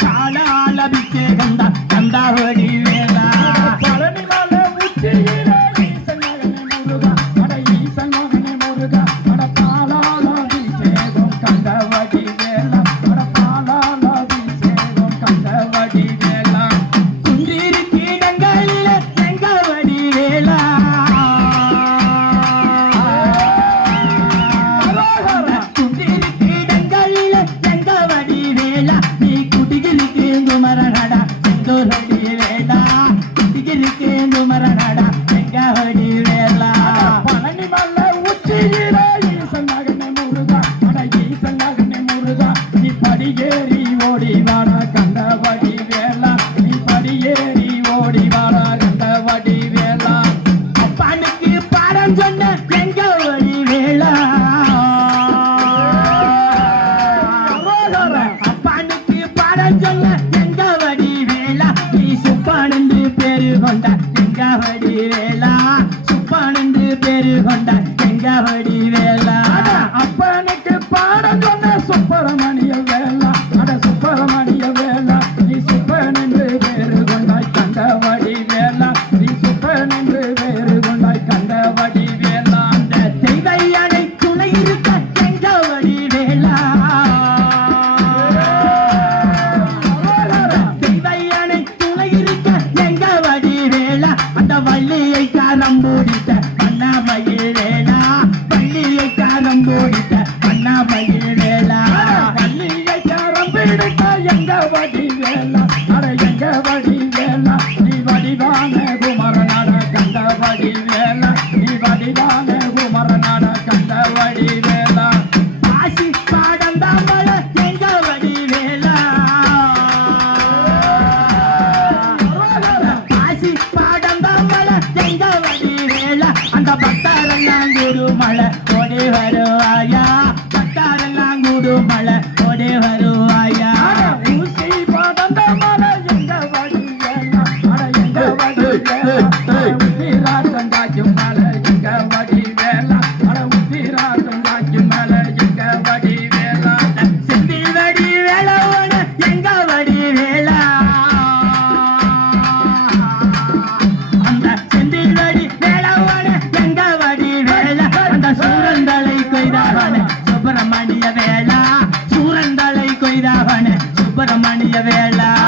ಕಾಲಾಲ ಬಿಚ್ಚೆ ಗಂಧ ಗಂಧ ಹೊಡಿ படியேறி ஓடி வாடா கண்டபடி வேளா நீ படியேறி ஓடி வாடா கண்டபடி வேளா அப்பானுக்கு பாடம் சொன்ன எங்க வழி வேளா அப்பானுக்கு பாடம் சொன்ன எங்க வடி வேளா நீ சுப்பானந்து பேரு கொண்ட எங்க வடி வேளா சுப்பானந்து பேரு கொண்ட எங்க வடி vai ler வருவாயா? பட்டாரெல்லாம் கூடு மழை ஓடி வருவாயா? ஊசி பதந்த மழை எங்க வடிவேலா எங்க வடிவேலா ராசந்தாச்சும் மழை. vela.